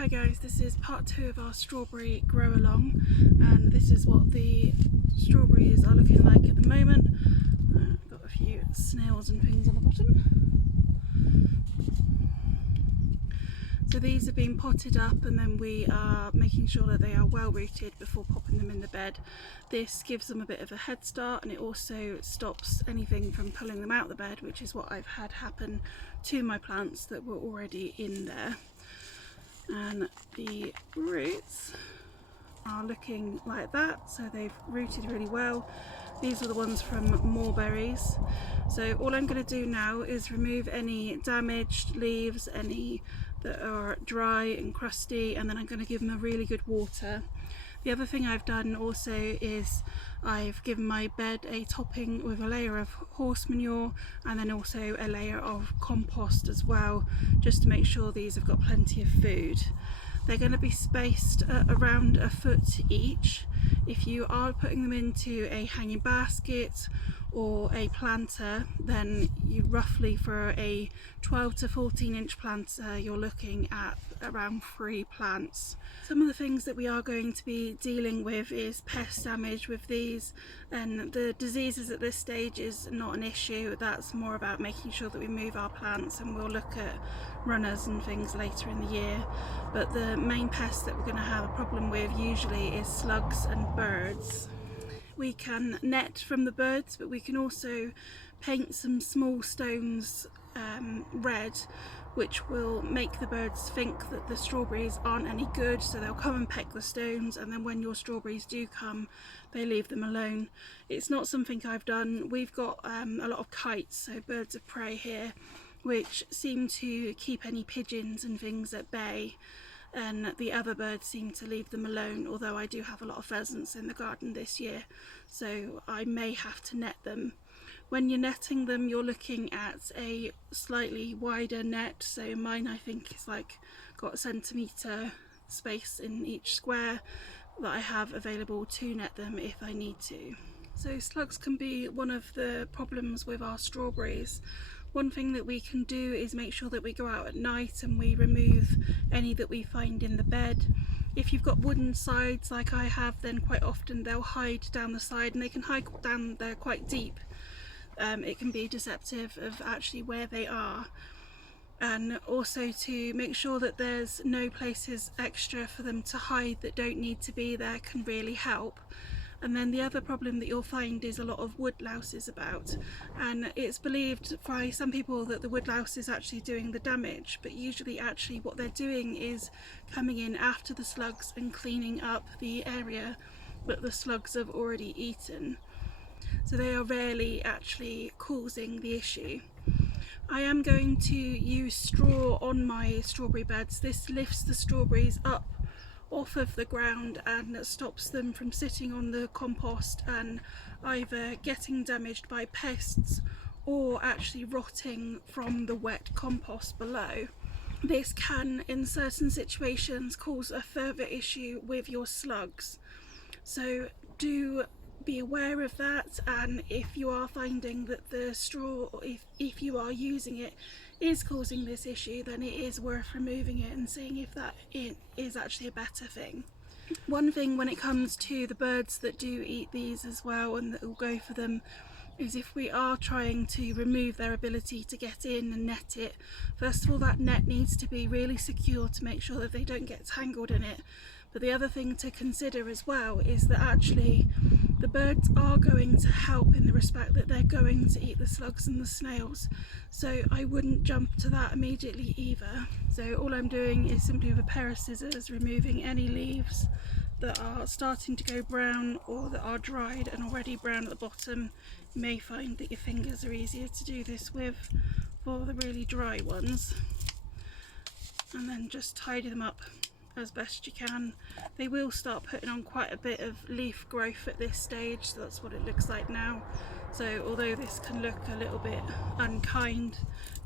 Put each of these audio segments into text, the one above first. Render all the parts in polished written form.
Hi guys, this is part 2 of our strawberry grow along, and this is what the strawberries are looking like at the moment. Got a few snails and things on the bottom. So these have been potted up, and then we are making sure that they are well rooted before popping them in the bed. This gives them a bit of a head start, and it also stops anything from pulling them out the bed, which is what I've had happen to my plants that were already in there. And the roots are looking like that, so they've rooted really well. These are the ones from Mulberries. So all I'm going to do now is remove any damaged leaves, any that are dry and crusty, and then I'm going to give them a really good water. The other thing I've done also is I've given my bed a topping with a layer of horse manure and then also a layer of compost as well, just to make sure these have got plenty of food. They're going to be spaced around a foot each. If you are putting them into a hanging basket or a planter, then you roughly, for a 12 to 14 inch planter, you're looking at around 3 plants. Some of the things that we are going to be dealing with is pest damage with these, and the diseases at this stage is not an issue. That's more about making sure that we move our plants, and we'll look at runners and things later in the year. But the main pest that we're going to have a problem with usually is slugs and birds. We can net from the birds, but we can also paint some small stones red, which will make the birds think that the strawberries aren't any good, so they'll come and peck the stones, and then when your strawberries do come, they leave them alone. It's not something I've done. We've got a lot of kites, so birds of prey here, which seem to keep any pigeons and things at bay, and the other birds seem to leave them alone, although I do have a lot of pheasants in the garden this year, so I may have to net them. When you're netting them, you're looking at a slightly wider net, so mine I think is like got a centimetre space in each square that I have available to net them if I need to. So slugs can be one of the problems with our strawberries. One thing that we can do is make sure that we go out at night and we remove any that we find in the bed. If you've got wooden sides like I have, then quite often they'll hide down the side, and they can hide down there quite deep. It can be deceptive of actually where they are. And also to make sure that there's no places extra for them to hide that don't need to be there can really help. And then the other problem that you'll find is a lot of woodlouse is about, and it's believed by some people that the woodlouse is actually doing the damage, but usually actually what they're doing is coming in after the slugs and cleaning up the area that the slugs have already eaten. So they are rarely actually causing the issue. I am going to use straw on my strawberry beds. This lifts the strawberries up off of the ground and stops them from sitting on the compost and either getting damaged by pests or actually rotting from the wet compost below. This can, in certain situations, cause a further issue with your slugs. So do be aware of that, and if you are finding that the straw, or if you are using it, is causing this issue, then it is worth removing it and seeing if that is actually a better thing. One thing when it comes to the birds that do eat these as well and that will go for them is if we are trying to remove their ability to get in and net it, first of all that net needs to be really secure to make sure that they don't get tangled in it. But the other thing to consider as well is that actually the birds are going to help in the respect that they're going to eat the slugs and the snails, so I wouldn't jump to that immediately either. So all I'm doing is simply with a pair of scissors removing any leaves that are starting to go brown or that are dried and already brown at the bottom. You may find that your fingers are easier to do this with for the really dry ones, and then just tidy them up as best you can. They will start putting on quite a bit of leaf growth at this stage, so that's what it looks like now. So although this can look a little bit unkind,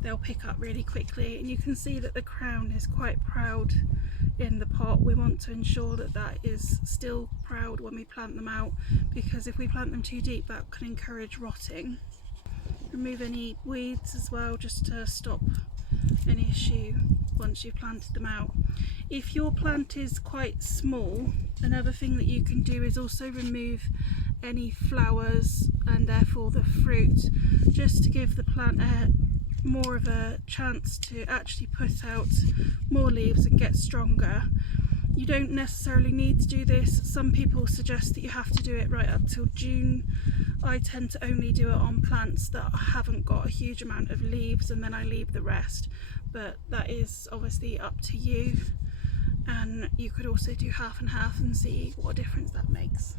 they'll pick up really quickly, and you can see that the crown is quite proud in the pot. We want to ensure that that is still proud when we plant them out, because if we plant them too deep that can encourage rotting. Remove any weeds as well, just to stop any issue once you've planted them out. If your plant is quite small, another thing that you can do is also remove any flowers and therefore the fruit, just to give the plant more of a chance to actually put out more leaves and get stronger. You don't necessarily need to do this. Some people suggest that you have to do it right up till June. I tend to only do it on plants that haven't got a huge amount of leaves, and then I leave the rest, but that is obviously up to you, and you could also do half and half and see what difference that makes.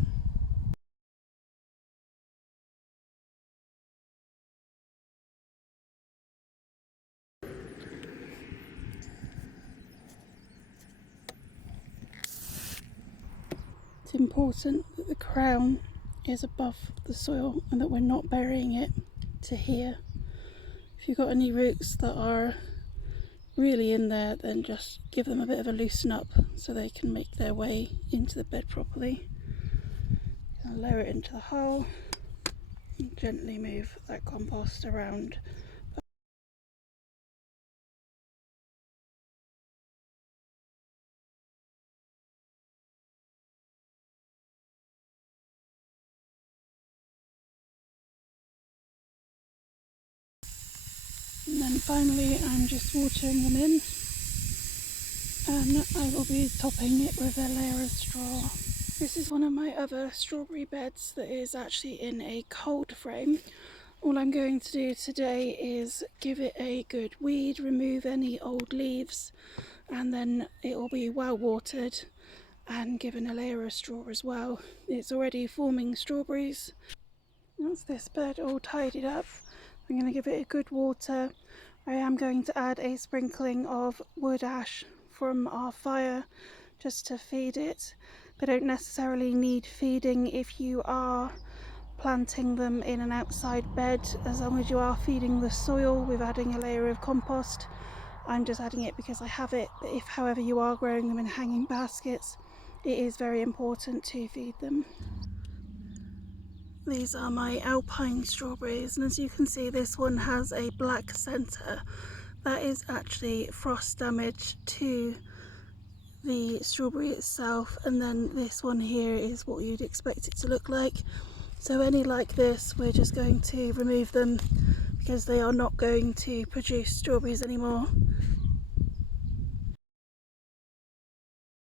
It's important that the crown is above the soil and that we're not burying it to here. If you've got any roots that are really in there, then just give them a bit of a loosen up so they can make their way into the bed properly. I'll lower it into the hole and gently move that compost around. And then finally I'm just watering them in, and I will be topping it with a layer of straw. This is one of my other strawberry beds that is actually in a cold frame. All I'm going to do today is give it a good weed, remove any old leaves, and then it will be well watered and given a layer of straw as well. It's already forming strawberries. Once this bed all tidied up, I'm going to give it a good water. I am going to add a sprinkling of wood ash from our fire just to feed it. They don't necessarily need feeding if you are planting them in an outside bed, as long as you are feeding the soil with adding a layer of compost. I'm just adding it because I have it, but if however you are growing them in hanging baskets, it is very important to feed them. These are my alpine strawberries, and as you can see, this one has a black centre. That is actually frost damage to the strawberry itself, and then this one here is what you'd expect it to look like. So any like this, we're just going to remove them because they are not going to produce strawberries anymore.